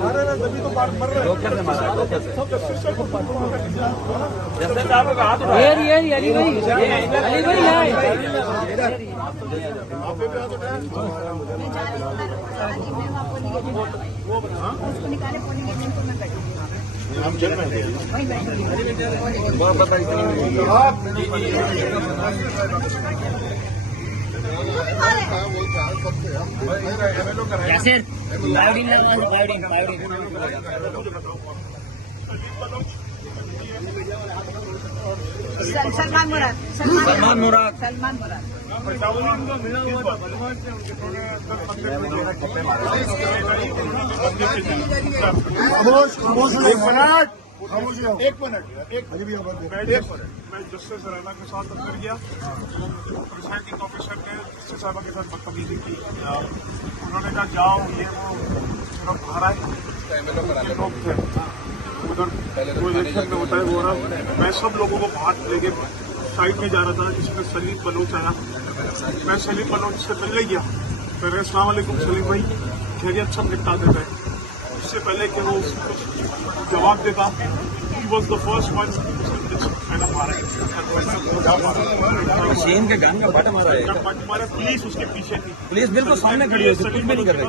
हारे ना तभी तो बात मर रहे यासिर बायोडीन बायोडीन सलमान मुराद एक मिनट मैं जस्टिस रैना के साथ अंदर गया, प्रिसाइडिंग ऑफिसर ने जस्टिस साहब के साथ बदतमीजी की। उन्होंने कहा जाओ ये वो सिर्फ बाहर आए लोग थे उधर कोई इलेक्शन में होता है वो रहा। मैं सब लोगों को बाहर लेके साइड में जा रहा था, जिसमें सलीम बलोच आया। मैं सलीम बलोच से मिलने गया, फिर अस्सलाम वालेकुम सलीम भाई, खैरियत सब निपटा देते हैं। इससे पहले कि वो जवाब देता, he was the first one machine के गन का बट मारा है। पुलिस उसके पीछे थी, पुलिस बिल्कुल सामने खड़ी है, कुछ भी नहीं कर रही।